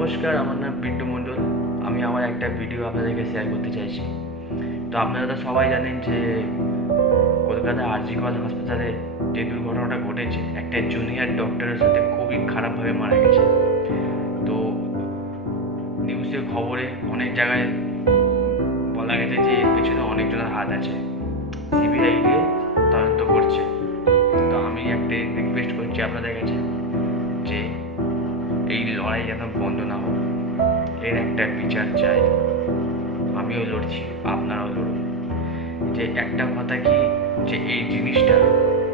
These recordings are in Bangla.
নমস্কার, আমার নাম পিন্টু মণ্ডল। আমি আমার একটা ভিডিও আপনাদেরকে শেয়ার করতে চাইছি। তো আপনারা তো সবাই জানেন যে কলকাতার আরজি কর হাসপাতালে যে দুর্ঘটনাটা ঘটেছে, একটা জুনিয়র ডক্টরের সাথে খুবই খারাপভাবে মারা গেছে। তো নিউজে খবরে অনেক জায়গায় বলা গেছে যে এর পেছনে অনেকজনের হাত আছে। সিবিআই গিয়ে তদন্ত করছে। তো আমি একটা রিকোয়েস্ট করছি আপনাদের কাছে যে এই লড়াই যেন বন্ধ না হোক, এর একটা বিচার চাই। আমিও লড়ছি, আপনারাও লড়ুন। যে একটা কথা কি, যে এই জিনিসটা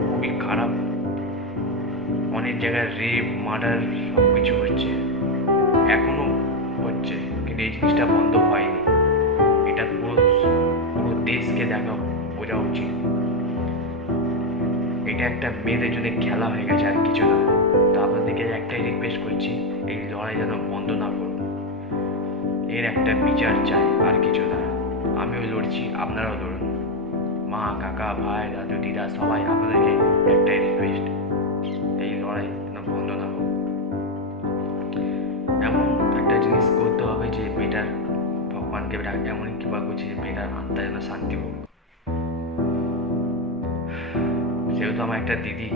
খুবই খারাপ। অনেক জায়গায় রেপ, মার্ডার সব কিছু হচ্ছে, এখনো হচ্ছে, কিন্তু এই জিনিসটা বন্ধ হয়নি। এটা পুরো পুরো দেশকে বোঝা উচিত। এটা একটা মেয়েদের জন্য খেলা হয়ে গেছে, আর কিছু না। তো আপনাদেরকে একটাই রিকোয়েস্ট করছি, এই লড়াই যেন বন্ধ না করুন। এর একটা বিচার চাই, আর কিছু না। আমিও লড়ছি, আপনারাও লড়ুন। মা, কাকা, ভাই, দাদু, দিদা সবাই আপনাদেরকে একটাই রিকোয়েস্ট, এই লড়াই যেন বন্ধ না হোক। এমন একটা জিনিস করতে হবে যে মেয়েটার, ভগবানকে এমন কৃপা করছি যে মেয়েটার আত্মা যেন শান্তি হোক। সেহেতু আমার একটা দিদি,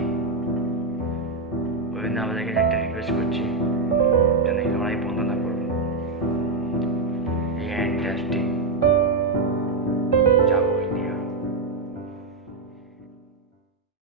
ওই জন্য আপনাদেরকে একটা রিকোয়েস্ট করছি,